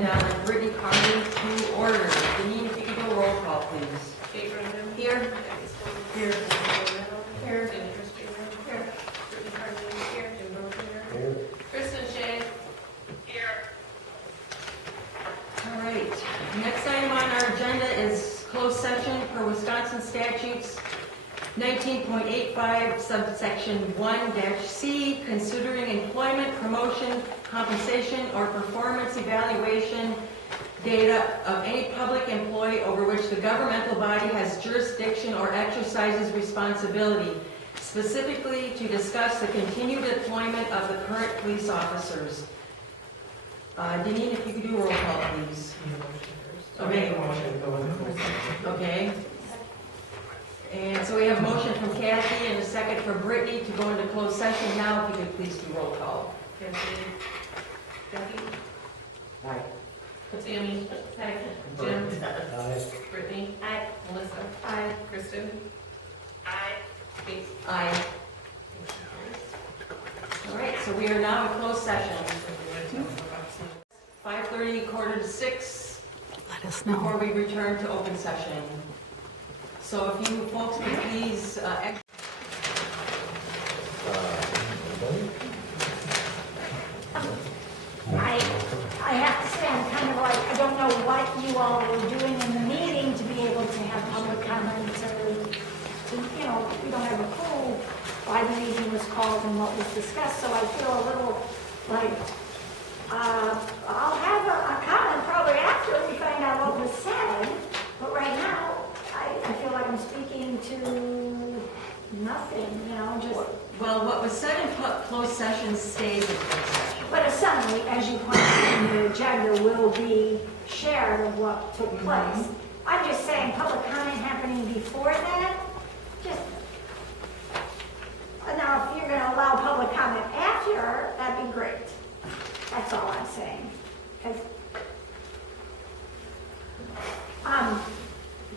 and Brittany Carney to order. Janine, if you could do a roll call, please. Kate Brennan. Here. Here. Here. Jenny Christine. Here. Brittany Carney. Here. Jim Rozier. Here. Kristen Shea. Here. All right. Next item on our agenda is closed session for Wisconsin statutes 19.85 subsection 1-C, considering employment, promotion, compensation, or performance evaluation data of any public employee over which the governmental body has jurisdiction or exercises responsibility, specifically to discuss the continued employment of the current police officers. Deneen, if you could do a roll call, please. Okay. Okay. And so we have a motion from Kathy and a second from Brittany to go into closed session. Now, if you could please do roll call. Kathy. Kathy. Aye. Tammy. Aye. Jim. Aye. Brittany. Aye. Melissa. Aye. Kristen. Aye. Kate. Aye. All right, so we are now in closed session. 5:30, 5:45. Let us know. Before we return to open session. So if you folks could please, I have to say, I'm kind of like, I don't know what you all were doing in the meeting to be able to have public comments or, you know, we don't have a clue why the meeting was called and what was discussed, so I feel a little like, I'll have a comment probably after we find out what was said, but right now, I feel like I'm speaking to nothing, you know, just. well, what was said in closed session stays in closed session. But a summary, as you pointed out in the agenda, will be shared of what took place. I'm just saying, public comment happening before that, just, now if you're gonna allow public comment after, that'd be great. That's all I'm saying. 'Cause,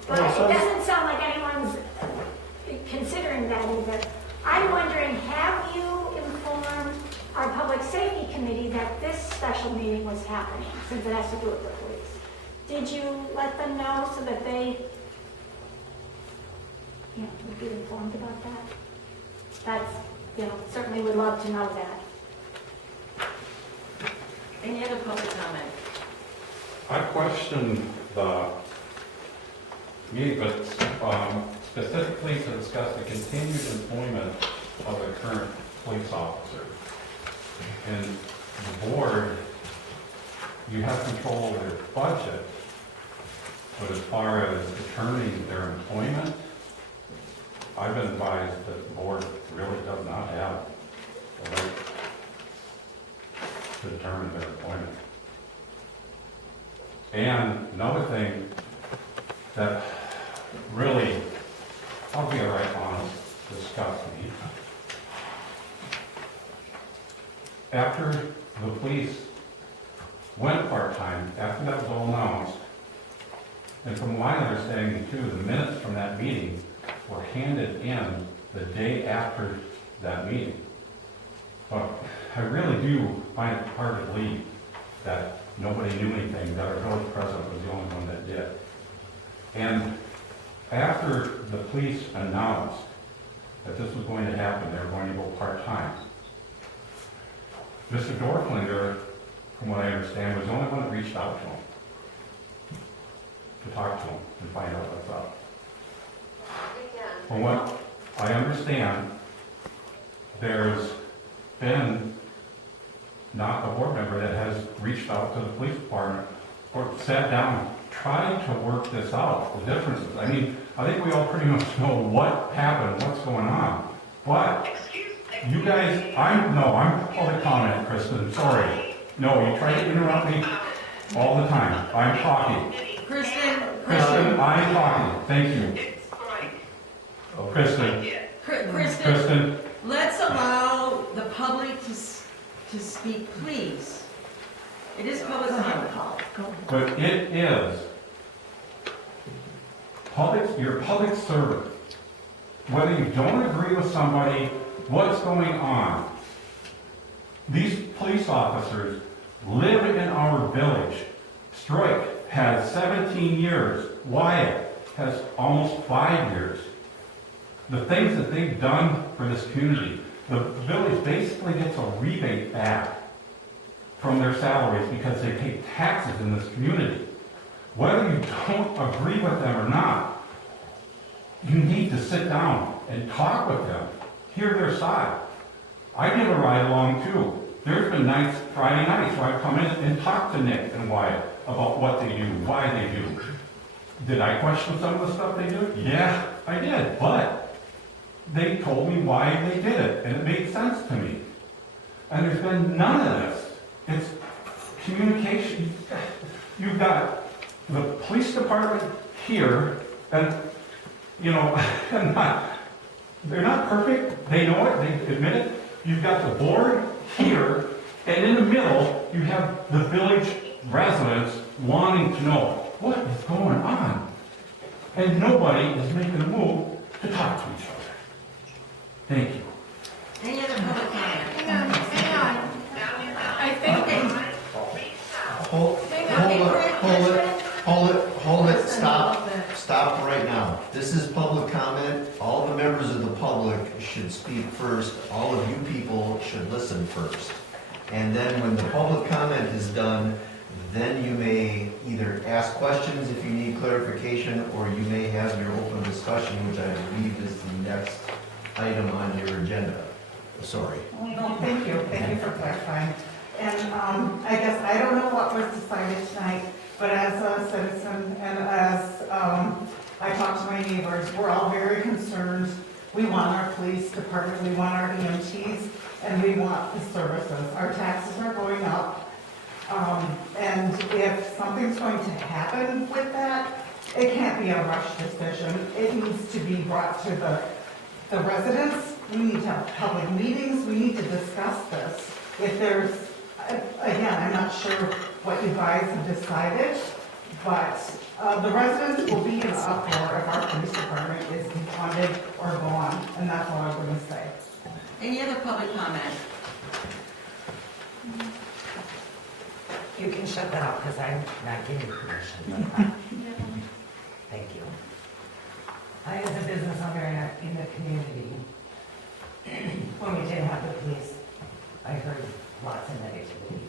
but it doesn't sound like anyone's considering that either. I'm wondering, have you informed our public safety committee that this special meeting was happening, since it has to do with the police? Did you let them know so that they, you know, would be informed about that? That's, you know, certainly would love to know that. Any other public comment? I question the meeting, but specifically to discuss the continued employment of the current police officer. And the board, you have control over their budget, but as far as determining their employment, I've been advised that the board really does not have the right to determine their employment. And another thing that really, I'll be all right honest, disgusts me. After the police went part-time, after that was all announced, and from my understanding too, the minutes from that meeting were handed in the day after that meeting. But I really do find it hard to believe that nobody knew anything, that our village president was the only one that did. And after the police announced that this was going to happen, they were going to go part-time, Mr. Dorflinger, from what I understand, was the only one that reached out to him, to talk to him and find out what's up. From what I understand, there's been not a board member that has reached out to the police department or sat down, tried to work this out, the differences. I mean, I think we all pretty much know what happened, what's going on. But you guys, I'm public comment, Kristen, sorry. No, you try to interrupt me all the time. I'm talking. Kristen, I'm talking. Thank you. Kristen. Kristen, let's allow the public to speak, please. It is public comment. But it is you're a public servant. Whether you don't agree with somebody, what's going on? These police officers live in our village. Stroik has 17 years. Wyatt has almost 5 years. The things that they've done for this community, the village basically gets a rebate back from their salaries because they pay taxes in this community. Whether you don't agree with them or not, you need to sit down and talk with them, hear their side. I give a ride along too. There's been nights, Friday nights, where I've come in and talked to Nick and Wyatt about what they do, why they do. Did I question some of the stuff they do? Yeah, I did, but they told me why they did it, and it made sense to me. And there's been none of this. It's communication. You've got the police department here, and, you know, they're not perfect, they know it, they admit it. You've got the board here, and in the middle, you have the village residents wanting to know what is going on. And nobody is making a move to talk to each other. Thank you. Any other public comment? Hang on. I think, Hold it, stop right now. This is public comment. All the members of the public should speak first. All of you people should listen first. And then when the public comment is done, then you may either ask questions if you need clarification, or you may have your open discussion, which I believe is the next item on your agenda. Sorry. No, thank you for clarifying. And I guess I don't know what was decided tonight, but as a citizen and as I talk to my neighbors, we're all very concerned. We want our police department, we want our EMTs, and we want the services. Our taxes are going up. And if something's going to happen with that, it can't be a rush decision. It needs to be brought to the residents. We need to have public meetings. We need to discuss this. If there's, again, I'm not sure what you guys have decided, but the residents will be in an uproar if our police department is defunded or gone, and that's all I'm going to say. Any other public comment? You can shut that off because I'm not giving you permission. Thank you. I, as a business owner in the community, when we didn't have the police, I heard lots of negativity.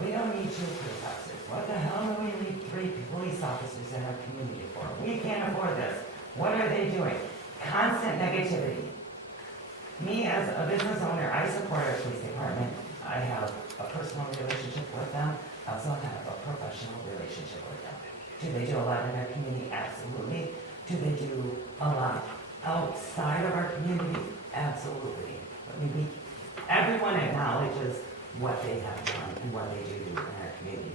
We don't need 2 police officers. What the hell do we need 3 police officers in our community for? We can't afford this. What are they doing? Constant negativity. Me, as a business owner, I support our police department. I have a personal relationship with them. I also have a professional relationship with them. Do they do a lot in our community? Absolutely. Do they do a lot outside of our community? Absolutely. I mean, everyone acknowledges what they have done and what they do in our community.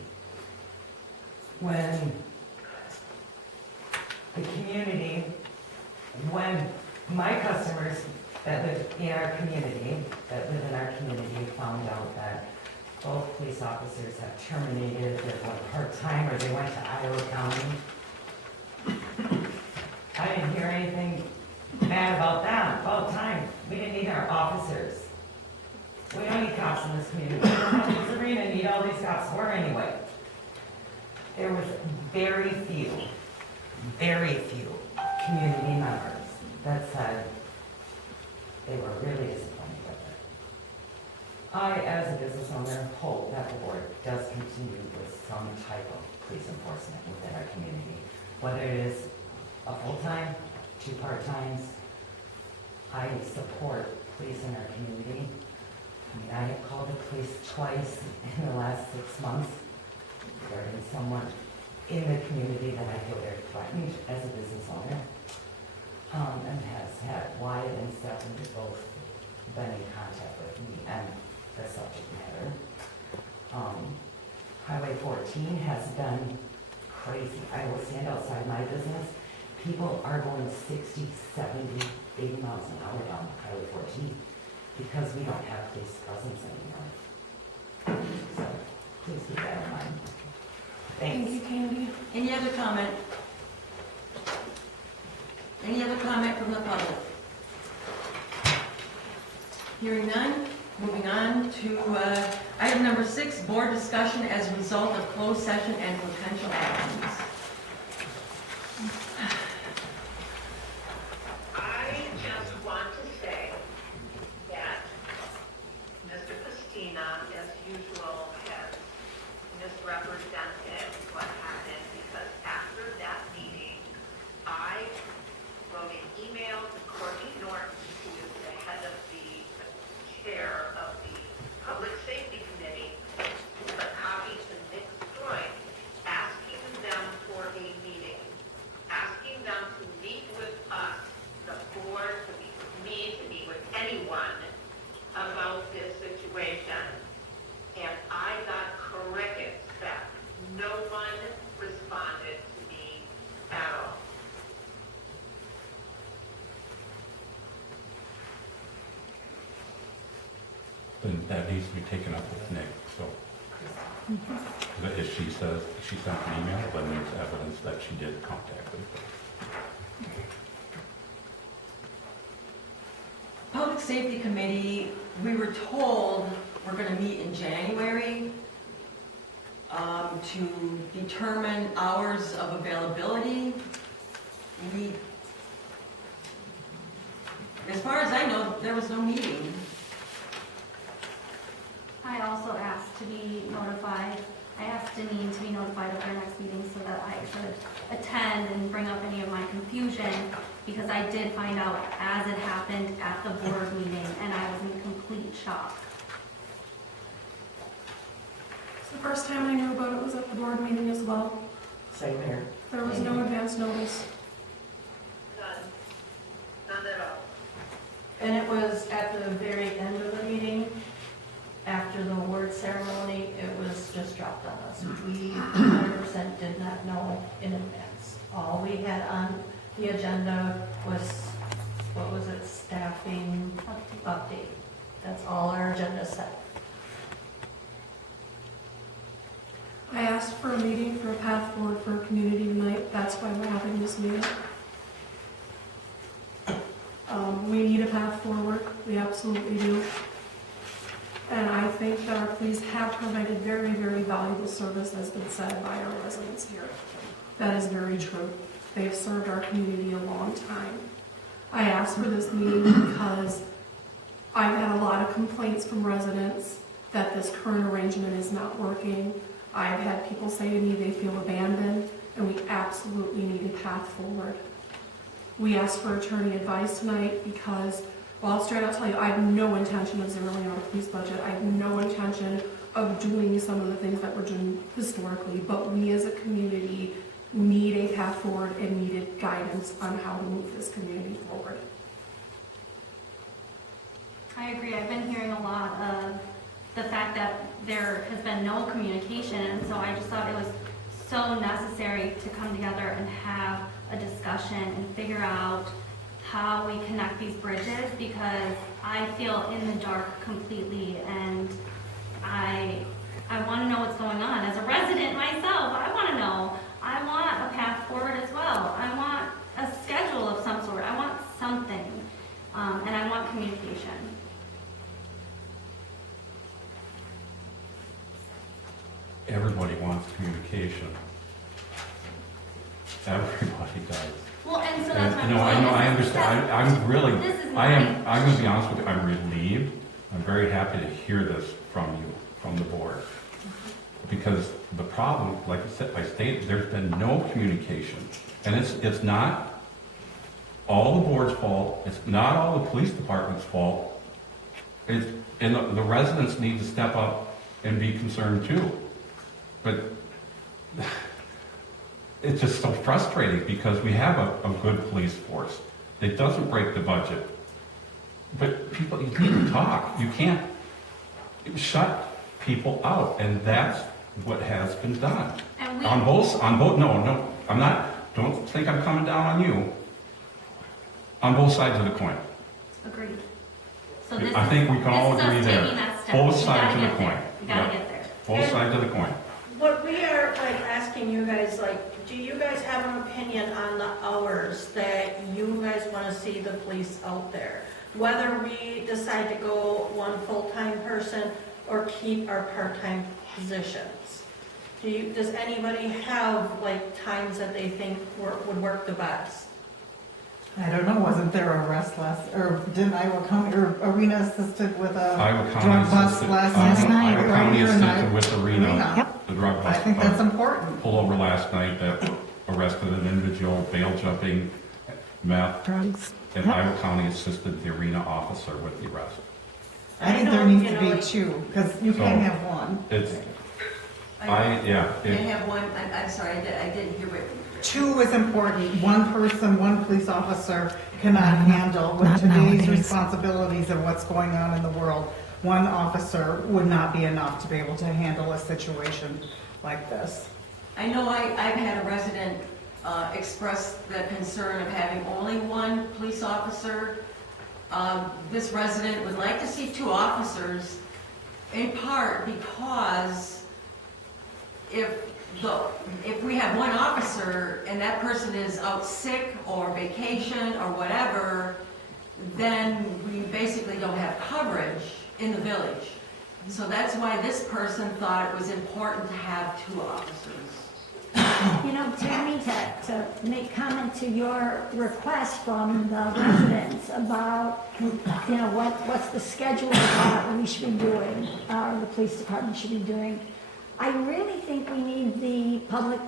When my customers that live in our community, found out that both police officers have terminated, they're going part-time, or they went to Iowa County, I didn't hear anything bad about that. About time. We didn't need our officers. We don't need cops in this community. We don't have this arena need all these cops for anyway. There was very few community members that said they were really disappointed with it. I, as a business owner, hope that the board does continue with some type of police enforcement within our community. Whether it is a full-time, 2 part-times, I support police in our community. I mean, I have called the police twice in the last 6 months regarding someone in the community that I feel very threatened as a business owner. And has had Wyatt and Stephen both been in contact with me and the subject matter. Highway 14 has been crazy. I will stand outside my business. People are going 60, 70, 80 miles an hour down Highway 14 because we don't have police presence anymore. So please keep that in mind. Thanks. Thank you, Candy. Any other comment? Any other comment from the public? Hearing none, moving on to Item number 6, board discussion as a result of closed session and potential actions. I just want to say that Mr. Pastina, as usual, has misrepresented what happened because after that meeting, I wrote an email to Courtney Norton, who is the head of the chair of the Public Safety Committee, a copy to Nick Stroy, asking them for a meeting, asking them to meet with us, the board, to meet with me, to meet with anyone about this situation. And I got crickets back. No one responded to me at all. Then that needs to be taken up with Nick, so. But if she says, she sent an email, then there's evidence that she did contact them. Public Safety Committee, we were told we're going to meet in January to determine hours of availability. As far as I know, there was no meeting. I also asked to be notified. I asked Deneen to be notified of our next meeting so that I could attend and bring up any of my confusion, because I did find out as it happened at the board meeting, and I was in complete shock. The first time I knew about it was at the board meeting as well. Same here. There was no advance notice. None at all. And it was at the very end of the meeting, after the award ceremony, it was just dropped on us. We 100% did not know in advance. All we had on the agenda was, what was it, staffing update. That's all our agenda said. I asked for a meeting for a path forward for a community tonight. That's why we're having this meeting. We need a path forward. We absolutely do. And I think that our police have provided very, very valuable service, as been said by our residents here. That is very true. They have served our community a long time. I asked for this meeting because I've had a lot of complaints from residents that this current arrangement is not working. I've had people say to me they feel abandoned, and we absolutely need a path forward. We asked for attorney advice tonight because, well, I'll straight out tell you, I have no intention of zeroing out a police budget. I have no intention of doing some of the things that we're doing historically, but we as a community need a path forward and needed guidance on how to move this community forward. I agree. I've been hearing a lot of the fact that there has been no communication, and so I just thought it was so necessary to come together and have a discussion and figure out how we connect these bridges, because I feel in the dark completely, and I want to know what's going on. As a resident myself, I want to know. I want a path forward as well. I want a schedule of some sort. I want something, and I want communication. Everybody wants communication. Everybody does. Well, and so that's my No, point. I understand. I'm really, This is I'm gonna be honest with you, I'm relieved. I'm very happy to hear this from you, from the board. Because the problem, like I stated, there's been no communication. And it's not all the board's fault, it's not all the police department's fault. And the residents need to step up and be concerned too. But it's just so frustrating because we have a good police force. It doesn't break the budget. But people, you need to talk. You can't shut people out, and that's what has been done. And we, On both, no, I'm not, don't think I'm coming down on you. On both sides of the coin. agreed. So this I think we can all this is us agree there. taking that step. Both We sides gotta of the get coin. there. We gotta Yep. get there. Both sides of the coin. What we are asking you guys, do you guys have an opinion on the hours that you guys want to see the police out there? Whether we decide to go one full-time person or keep our part-time positions? Does anybody have like times that they think would work the best? I don't know, wasn't there a arrest or didn't Iowa County, or Arena assisted with a Iowa drug County bust assisted, last night? Iowa right County here in assisted I- with Arena, Yep. the drug I bust. think that's important. Pullover last night that arrested an individual, bail jumping, meth, Drugs. and Iowa County assisted the Arena officer with the arrest. I think know, there needs you to know, be like- two, because you So- can't have one. It's, I have one, I'm sorry, I didn't hear what. Two is important. One person, one police officer cannot handle with not today's nowadays. responsibilities of what's going on in the world. One officer would not be enough to be able to handle a situation like this. I know I've had a resident express the concern of having only one police officer. This resident would like to see two officers, in part because if we have one officer and that person is out sick or vacation or whatever, then we basically don't have coverage in the village. So that's why this person thought it was important to have two officers. You know, Tammy, to make comment to your request from the residents about, you know, what's the schedule that we should be doing, the police department should be doing. I really think we need the public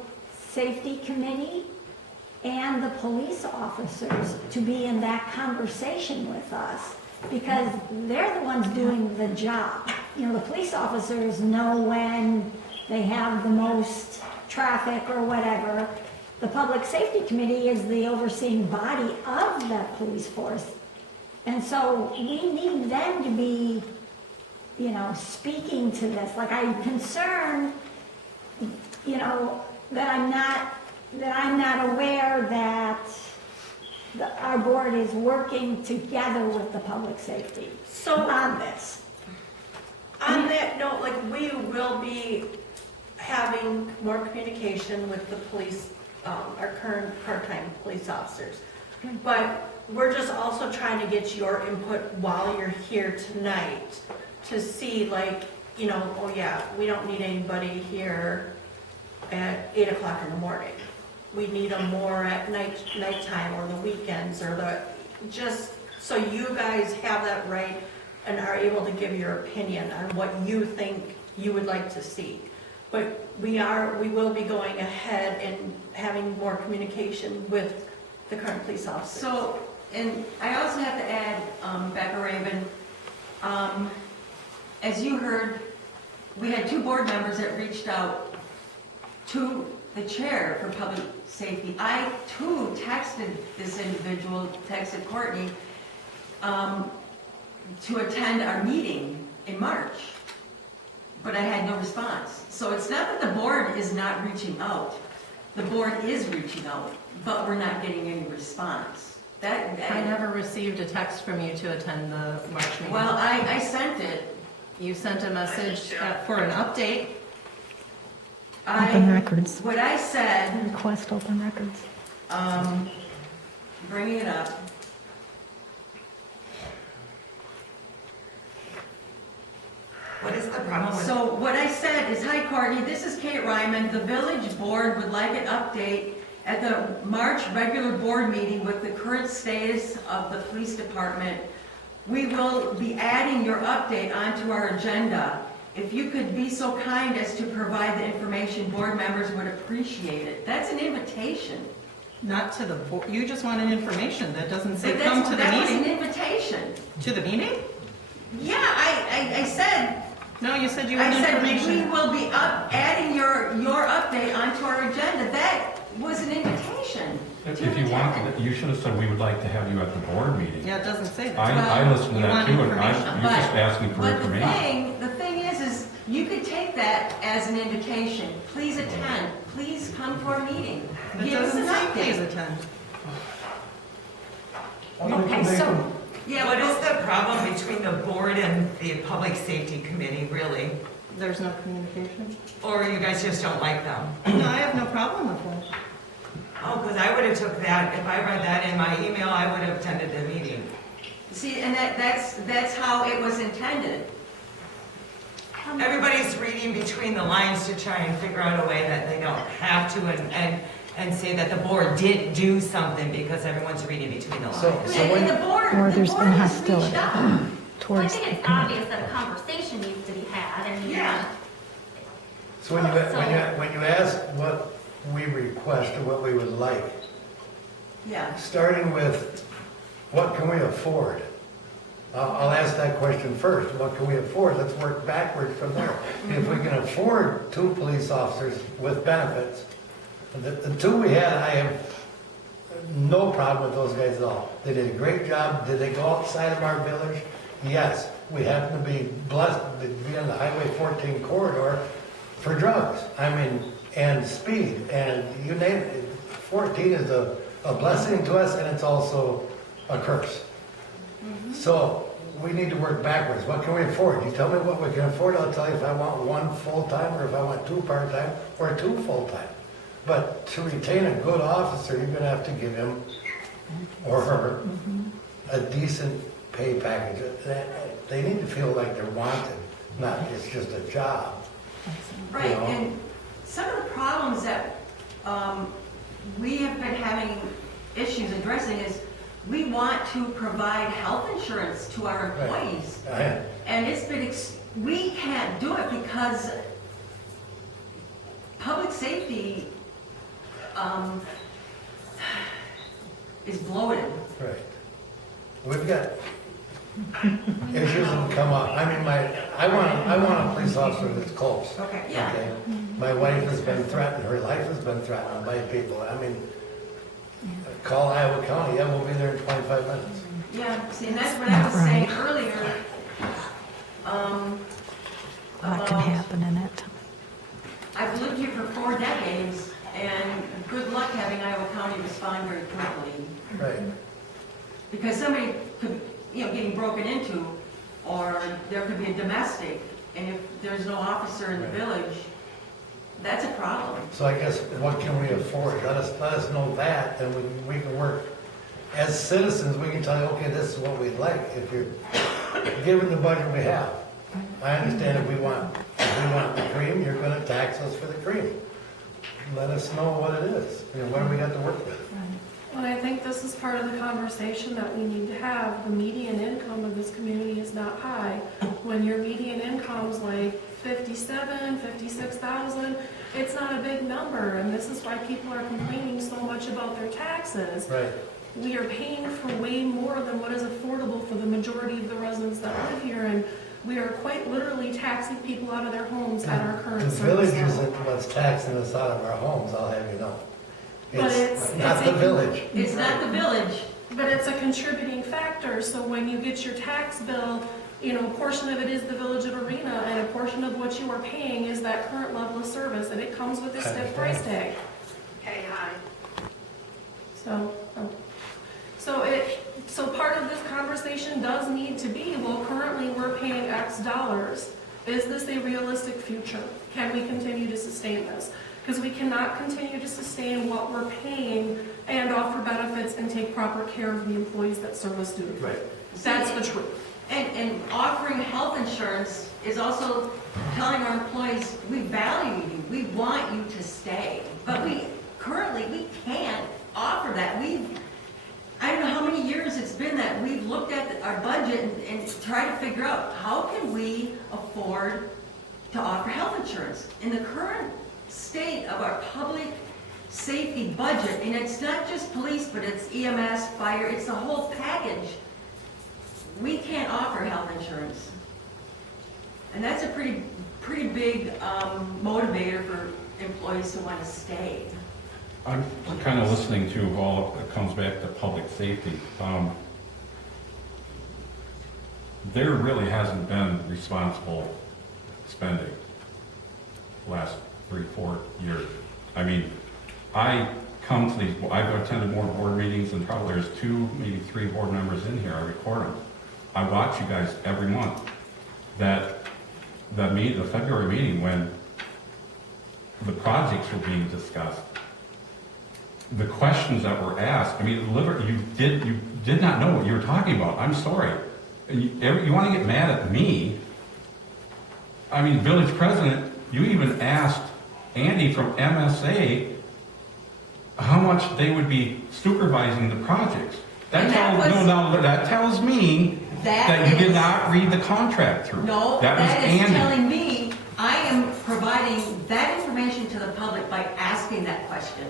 safety committee and the police officers to be in that conversation with us, because they're the ones doing the job. You know, the police officers know when they have the most traffic or whatever. The public safety committee is the overseeing body of that police force. And so we need them to be, you know, speaking to this. Like, I'm concerned, you know, that I'm not aware that our board is working together with the public safety So on this. on that note, like, we will be having more communication with the police, our current part-time police officers. But we're just also trying to get your input while you're here tonight to see, like, you know, oh yeah, we don't need anybody here at 8 o'clock in the morning. We need them more at nighttime or the weekends or just so you guys have that right and are able to give your opinion on what you think you would like to see. But we will be going ahead and having more communication with the current police officers. So, and I also have to add, Becca Raven, as you heard, we had two board members that reached out to the chair for public safety. I too texted this individual, texted Courtney, to attend our meeting in March, but I had no response. So it's not that the board is not reaching out. The board is reaching out, but we're not getting any response. I never received a text from you to attend the March meeting. Well, I sent it. You sent a message for an update. Open records. What I said, Request open records. bringing it up. What is the problem with? So what I said is, hi Courtney, this is Kate Ryman. The village board would like an update at the March regular board meeting with the current status of the police department. We will be adding your update onto our agenda. If you could be so kind as to provide the information, board members would appreciate it. That's an invitation. Not to the board, you just wanted information, that doesn't say But come to the that was an meeting. invitation. To the meeting? Yeah, I said, No, you said you I wanted said, we information. will be adding your update onto our agenda. That was an invitation. if you want, you should have said we would like to have you at the board meeting. Yeah, it doesn't say that. I listened to You that want too, and information. you're just asking for But information. the thing is you could take that as an invitation. Please attend, please come to our meeting. It Give us doesn't an say please update. attend. Okay, so, Yeah, What is but the problem between the board and the public safety committee, really? There's no communication? Or you guys just don't like them? No, I have no problem with that. Oh, because I would have took that, if I read that in my email, I would have attended the meeting. see, and that's how it was intended. everybody's reading between the lines to try and figure out a way that they don't have to and say that the board did do something because everyone's reading between the lines. And the board, Or the there's board been has hostility. reached out. Well, I towards think the it's obvious that a conversation needs to be had, and Yeah. So when you ask what we request or what we would like, Yeah. starting with what can we afford? I'll ask that question first. What can we afford? Let's work backwards from there. If we can afford 2 police officers with benefits, the 2 we had, I have no problem with those guys at all. They did a great job. Did they go outside of our village? Yes. We happen to be blessed to be on the Highway 14 corridor for drugs. I mean, and speed, and you name it. 14 is a blessing to us, and it's also a curse. So we need to work backwards. What can we afford? You tell me what we can afford, I'll tell you if I want 1 full-time or if I want 2 part-time or 2 full-time. But to retain a good officer, you're gonna have to give him or her a decent pay package. They need to feel like they're wanted, not it's just a job. Right, You know? and some of the problems that we have been having issues addressing is we want to provide health insurance to our employees. And it's been, we can't do it because public safety is bloated. Right. We've got issues that come up. I mean, I want a police officer that's close. Okay, yeah. Okay? My wife has been threatened, her life has been threatened by people. I mean, call Iowa County, yeah, we'll be there in 25 minutes. Yeah, see, and that's what I was saying earlier. A lot can happen in it. I've lived here for 4 decades, and good luck having Iowa County respond very quickly. Right. Because somebody could, getting broken into, or there could be a domestic, and if there's no officer in the village, that's a problem. So I guess what can we afford? Let us know that, and we can work. As citizens, we can tell you, okay, this is what we'd like. If you're given the budget we have, I understand if we want the cream, you're gonna tax us for the cream. Let us know what it is. What do we got to work with? Well, I think this is part of the conversation that we need to have. The median income of this community is not high. When your median income's like 57, 56,000, it's not a big number, and this is why people are complaining so much about their taxes. Right. We are paying for way more than what is affordable for the majority of the residents that live here, and we are quite literally taxing people out of their homes at our current The service village level. isn't what's taxing us out of our homes, I'll have you know. But it's not the village. It's not the village. But it's a contributing factor, so when you get your tax bill, a portion of it is the village of Arena, and a portion of what you are paying is that current level of service, and it comes with a stiff price tag. Okay, hi. So part of this conversation does need to be, well, currently we're paying X dollars. Is this a realistic future? Can we continue to sustain this? Because we cannot continue to sustain what we're paying and offer benefits and take proper care of the employees that serve us dutifully. Right. That's the truth. And offering health insurance is also telling our employees, we value you, we want you to stay. But we can't offer that. I don't know how many years it's been that we've looked at our budget and tried to figure out, how can we afford to offer health insurance? In the current state of our public safety budget, and it's not just police, but it's EMS, fire, it's the whole package. We can't offer health insurance. And that's a pretty big motivator for employees to want to stay. I'm kind of listening to all that comes back to public safety. There really hasn't been responsible spending last 3-4 years. I mean, I come to these, I've attended more board meetings, and probably there's 2, maybe 3 board members in here. I record them. I watch you guys every month. The February meeting when the projects were being discussed, the questions that were asked, I mean, you did not know what you were talking about. I'm sorry. You want to get mad at me? I mean, village president, you even asked Andy from MSA how much they would be supervising the projects. That And that tells, was- no, that tells me that you did not read the contract through. No, That was that is Andy. telling me I am providing that information to the public by asking that question.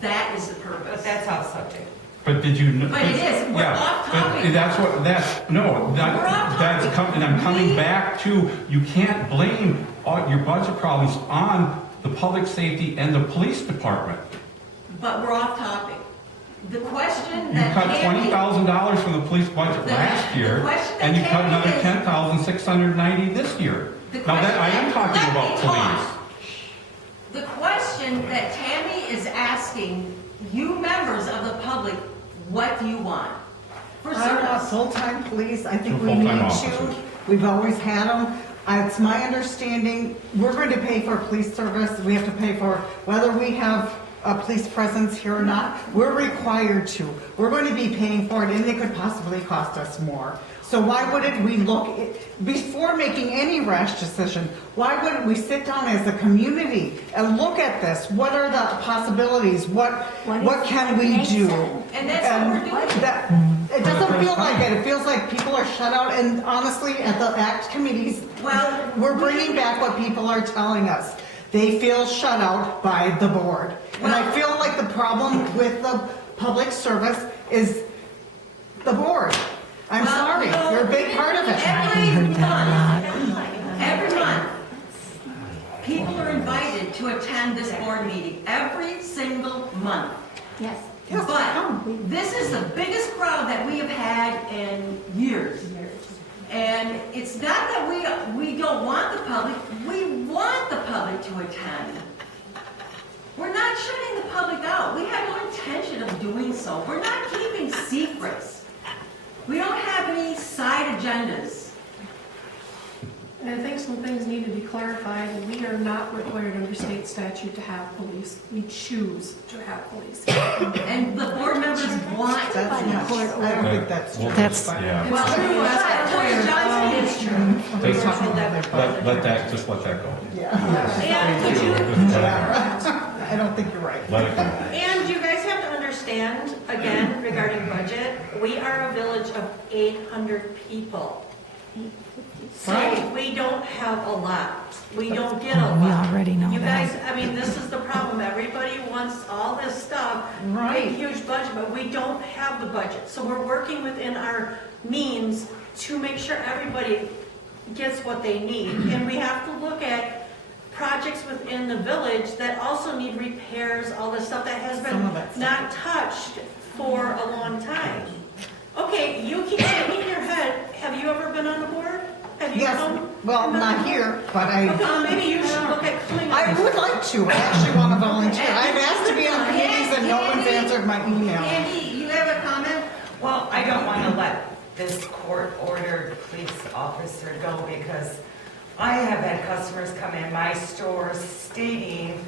That is the But purpose. that's off subject. But did you? But it is. We're Yeah, off but topic. that's what, that's, no, We're off that's topic. coming, I'm coming We- back to, you can't blame all your budget problems on the public safety and the police department. But we're off topic. The question You that cut Tammy, $20,000 from the police budget The- last the year, question that and you cut Tammy another is- 10,690 this year. The Now that, I am question- talking let about me talk. police. the question that Tammy is asking you members of the public, what do you want? For I want service. full-time police, I think Two we need full-time to. officers. We've always had them. It's my understanding, we're going to pay for police service, we have to pay for whether we have a police presence here or not. We're required to. We're going to be paying for it, and it could possibly cost us more. So why wouldn't we look, before making any rash decision, why wouldn't we sit down as a community and look at this? What are the possibilities? What can we do? And that's what we're doing. That- It doesn't feel like it. It feels like people are shut out, and honestly, at the ACT committees, Well, we're bringing back what people are telling us. They feel shut out by the board. And I feel like the problem with the public service is the board. I'm Well, sorry, you know, you're a big part of it. Every month, people are invited to attend this board meeting, every single month. Yes. Yes, come. But this is the biggest crowd that we have had in years. And it's not that we don't want the public, we want the public to attend. We're not shutting the public out. We have no intention of doing so. We're not keeping secrets. We don't have any side agendas. And I think some things need to be clarified. We are not required under state statute to have police. We choose to have police. And the board members want. That's not, I don't think that's true. That's- but- Yeah. Well, Attorney Johnson is true. We're Just talking about their budget. let that, just let that go. Yeah. And could you, I don't think you're right. Let it go. and you guys have to understand, again, regarding budget, we are a village of 800 people. So Right. we don't have a lot. We don't get a Oh, we lot. already know You that. guys, I mean, this is the problem. Everybody wants all this stuff, Right. big, huge budget, but we don't have the budget. So we're working within our means to make sure everybody gets what they need. And we have to look at projects within the village that also need repairs, all this stuff that has been Some of that stuff. not touched for a long time. Okay, you keep shaking your head. Have you ever been on the board? Have you Yes, come? well, come on not the here, but board? Okay, I, well, maybe you should look at coming. I would like to. I actually want to volunteer. I've asked to be on committees and no one's answered my email. Andy, you have a comment? Well, I don't want to let this court-ordered police officer go because I have had customers come in my store stating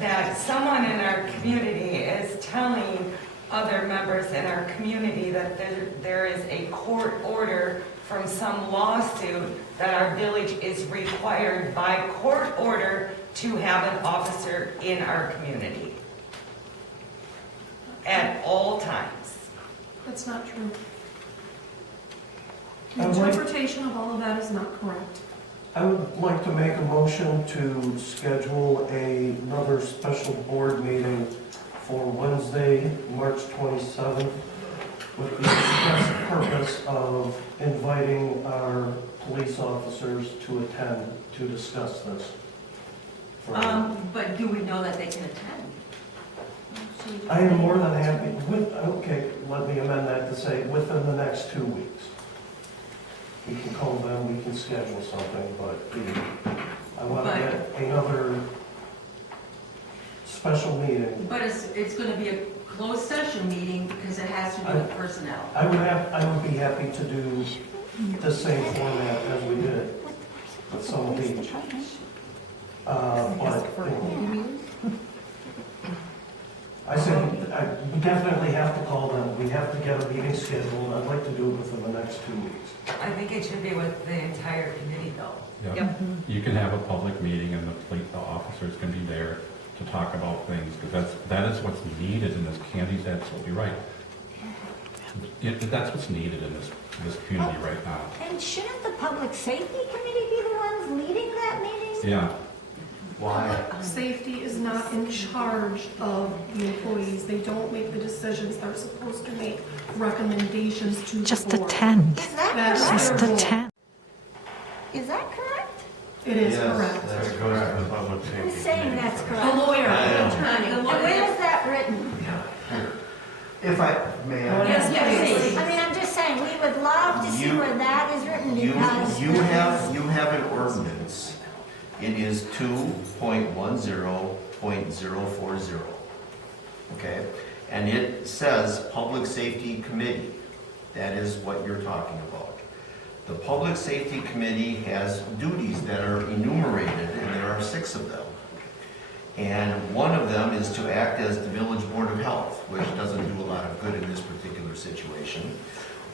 that someone in our community is telling other members in our community that there is a court order from some lawsuit that our village is required by court order to have an officer in our community at all times. That's not true. I The would like- interpretation of all of that is not correct. I would like to make a motion to schedule another special board meeting for Wednesday, March 27th, with the express purpose of inviting our police officers to attend to discuss this. But do we know that they can attend? I am more than happy, okay, let me amend that to say within the next 2 weeks. We can call them, we can schedule something, but I want to get another special meeting. But it's gonna be a closed session meeting because it has to do with personnel. I would be happy to do the same format as we did with some beach. But, you know, I said, we definitely have to call them, we have to get a meeting scheduled, I'd like to do it within the next 2 weeks. I think it should be with the entire committee though. Yeah. You can have a public meeting and the officers can be there to talk about things, because that is what's needed in this. Candy's absolutely right. That's what's needed in this community right now. And shouldn't the public safety committee be the ones leading that meeting? Yeah. Why? Safety is not in charge of the employees. They don't make the decisions. They're supposed to make recommendations to the Just board. attend. Is that That's correct? Just their role. attend. Is that correct? It is Yes, correct. that's That goes to the correct. public Who's safety. saying that's A correct? lawyer, I an am. attorney. And where is that written? If I, may I? Yes, I mean, I'm just saying, we would love to see You- where that is written You because. have an ordinance. It is 2.10.040. Okay? And it says Public Safety Committee. That is what you're talking about. The Public Safety Committee has duties that are enumerated, and there are 6 of them. And one of them is to act as the Village Board of Health, which doesn't do a lot of good in this particular situation.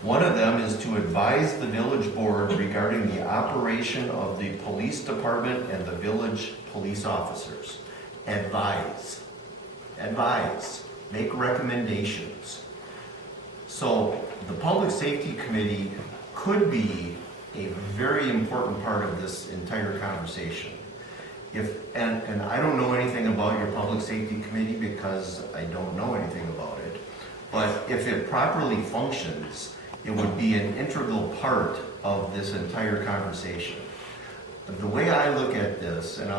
One of them is to advise the village board regarding the operation of the police department and the village police officers. Advise. Advise. Make recommendations. So the Public Safety Committee could be a very important part of this entire conversation. And I don't know anything about your Public Safety Committee because I don't know anything about it. But if it properly functions, it would be an integral part of this entire conversation. The way I look at this, and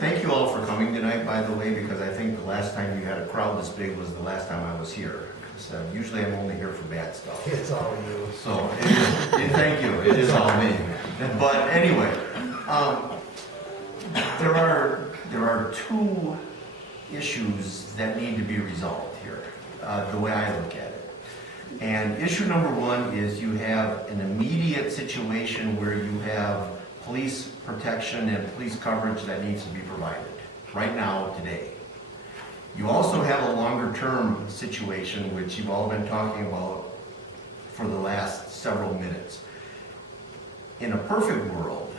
thank you all for coming tonight, by the way, because I think the last time you had a crowd this big was the last time I was here. So usually I'm only here for bad stuff. It's all you. So, thank you, it is all me. But anyway, there are 2 issues that need to be resolved here, the way I look at it. And issue number 1 is you have an immediate situation where you have police protection and police coverage that needs to be provided, right now, today. You also have a longer-term situation, which you've all been talking about for the last several minutes. In a perfect world,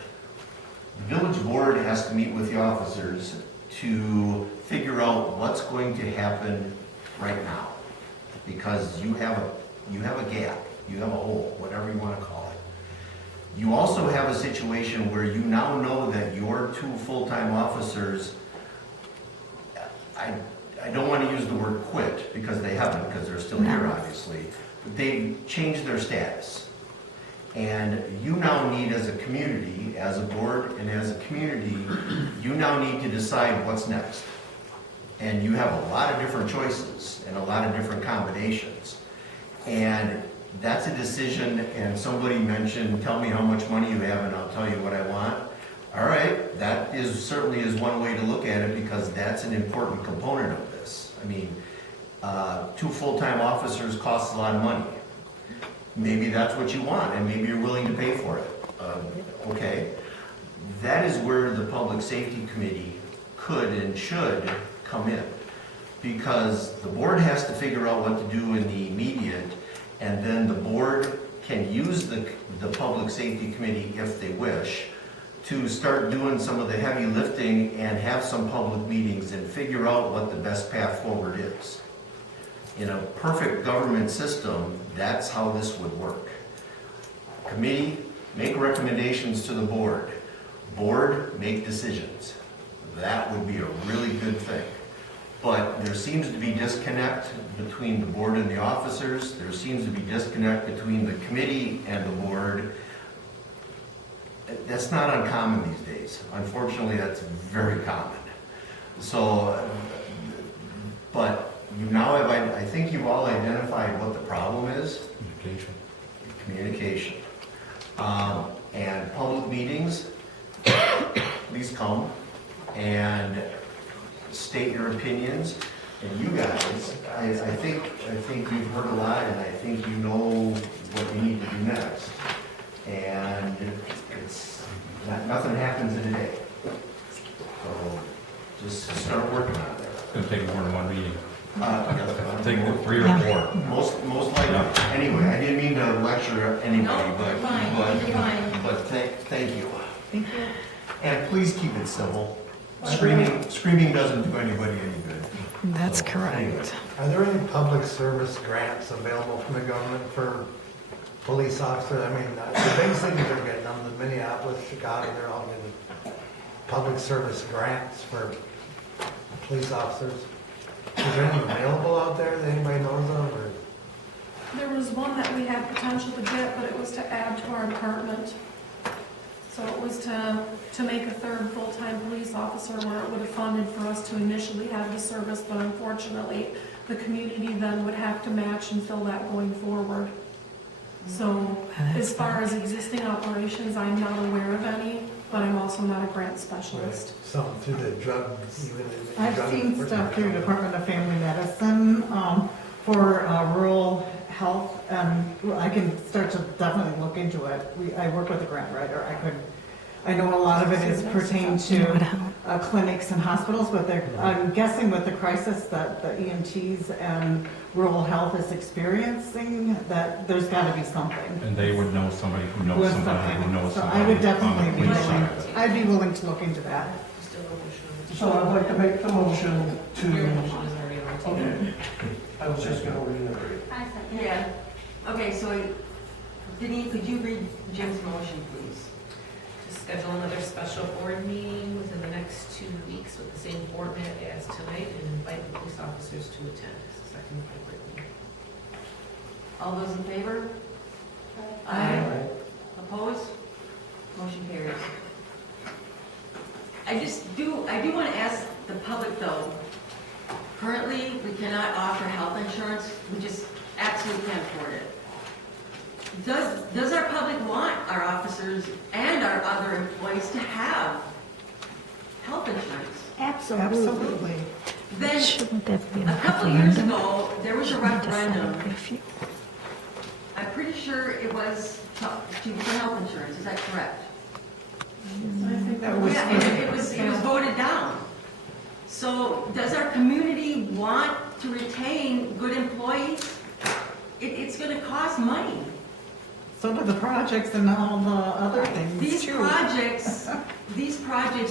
the village board has to meet with the officers to figure out what's going to happen right now. Because you have a gap, you have a hole, whatever you want to call it. You also have a situation where you now know that your 2 full-time officers, I don't want to use the word quit, because they haven't, because they're still here, obviously. But they've changed their status. And you now need, as a community, as a board and as a community, you now need to decide what's next. And you have a lot of different choices and a lot of different combinations. And that's a decision, and somebody mentioned, tell me how much money you have and I'll tell you what I want. All right, that certainly is one way to look at it, because that's an important component of this. I mean, 2 full-time officers costs a lot of money. Maybe that's what you want, and maybe you're willing to pay for it. Okay. That is where the Public Safety Committee could and should come in. Because the board has to figure out what to do in the immediate, and then the board can use the Public Safety Committee, if they wish, to start doing some of the heavy lifting and have some public meetings and figure out what the best path forward is. In a perfect government system, that's how this would work. Committee, make recommendations to the board. Board, make decisions. That would be a really good thing. But there seems to be disconnect between the board and the officers. There seems to be disconnect between the committee and the board. That's not uncommon these days. Unfortunately, that's very common. So, but you now have, I think you've all identified what the problem is. Communication. And public meetings, please come and state your opinions. And you guys, I think you've heard a lot, and I think you know what you need to do next. And nothing happens in a day. So just start working on it. It's going to take more than 1 meeting. Take the 3 or 4. Most likely, anyway, I didn't mean to lecture anybody, No, but, you're fine, you're fine. but thank you. Thank you. And please keep it civil. Screaming doesn't do anybody any good. That's So, anyway. correct. Are there any public service grants available from the government for police officers? I mean, the big cities are getting them, the Minneapolis, Chicago, they're all getting public service grants for police officers. Is there any available out there that anybody knows of, or? There was one that we had potential to get, but it was to add to our department. So it was to make a third full-time police officer where it would have funded for us to initially have the service, but unfortunately, the community then would have to match and fill that going forward. So as far as existing operations, I'm not aware of any, but I'm also not a grant specialist. Something through the drug, even in the I've drug seen enforcement stuff through program. Department of Family Medicine, for rural health, and I can start to definitely look into it. I work with a grant writer, I know a lot of it is pertained Would to help. clinics and hospitals, but I'm guessing with the crisis that the EMTs and rural health is experiencing, that there's gotta be something. And they would know somebody who knows with somebody something. who knows So somebody. I would on definitely the be police willing, side. I'd be willing to look into that. So I'd like to make the motion to, Your motion is already on the table. okay, I was just gonna reiterate. I said, Yeah. Okay, so Denise, could you read Jim's motion, please? To schedule another special board meeting within the next 2 weeks with the same format as tonight and invite the police officers to attend. Second by Brittany. All those in favor? Aye. Opposed? Motion carries. I do want to ask the public though, currently, we cannot offer health insurance, we just absolutely can't afford it. Does our public want our officers and our other employees to have health insurance? Absolutely. Then, Shouldn't that be a a couple years referendum? ago, there was a Just set up referendum. a few. I'm pretty sure it was for health insurance, is that correct? I think that was. Yeah, and it was voted down. So does our community want to retain good employees? It's gonna cost money. So do the projects and all the other things These too. projects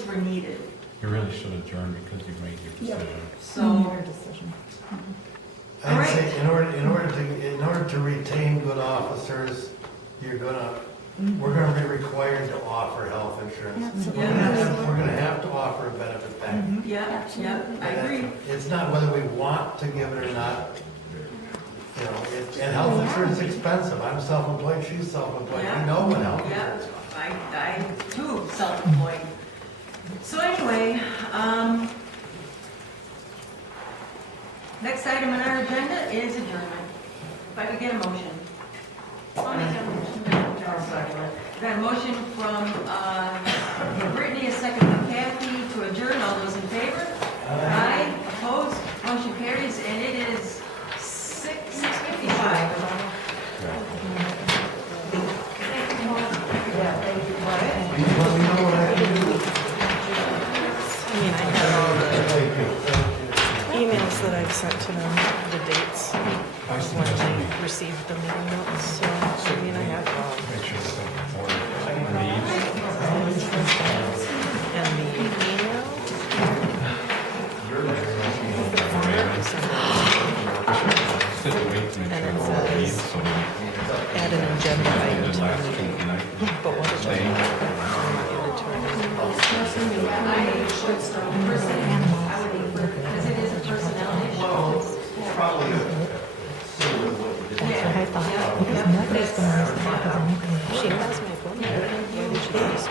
were needed, You really should adjourn because you made your decision. so. decision. I'd say in order to retain good officers, we're gonna be required to offer health insurance. We're gonna have to offer a benefit package. Yeah, I agree. It's not whether we want to give it or not. You know, and health insurance is expensive. I'm self-employed, she's self-employed. We know what health Yeah, insurance costs. I too, self-employed. So anyway, next item on our agenda is adjournment. If I could get a motion. I'll make a motion. Got a motion from Brittany, a second from Kathy to adjourn. All those in favor? Aye. Opposed? Motion carries, and it is 6:55. Please let me know what I have to do. I mean, I have all Thank you. the emails that I've sent to them, the dates, I when suggest they we received the meeting notes, so, I mean, I have, make sure that the board reads. and the email. Sit and wait to make sure the board reads, so we Add an agenda item did to last the Tuesday meeting. night. But what is Stay. Because it is a personnel issue. Well, it's probably similar to what we did. That's what I thought, because nobody's gonna miss the half of anything. She has my phone number. Why did she do this?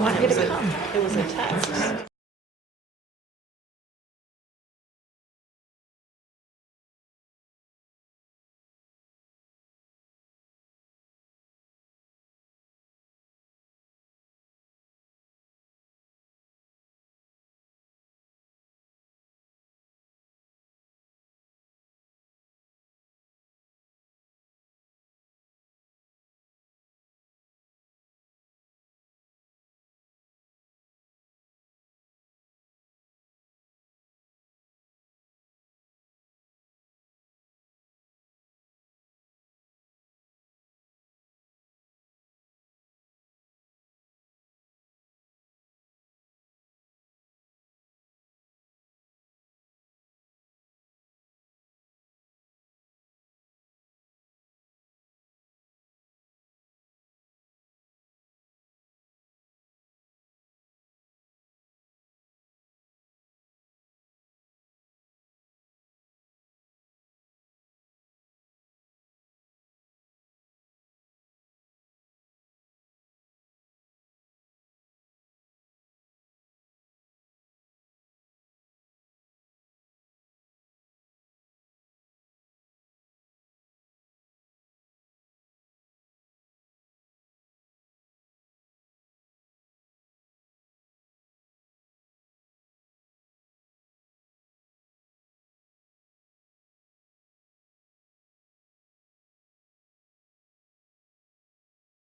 Want you to come. It was a text.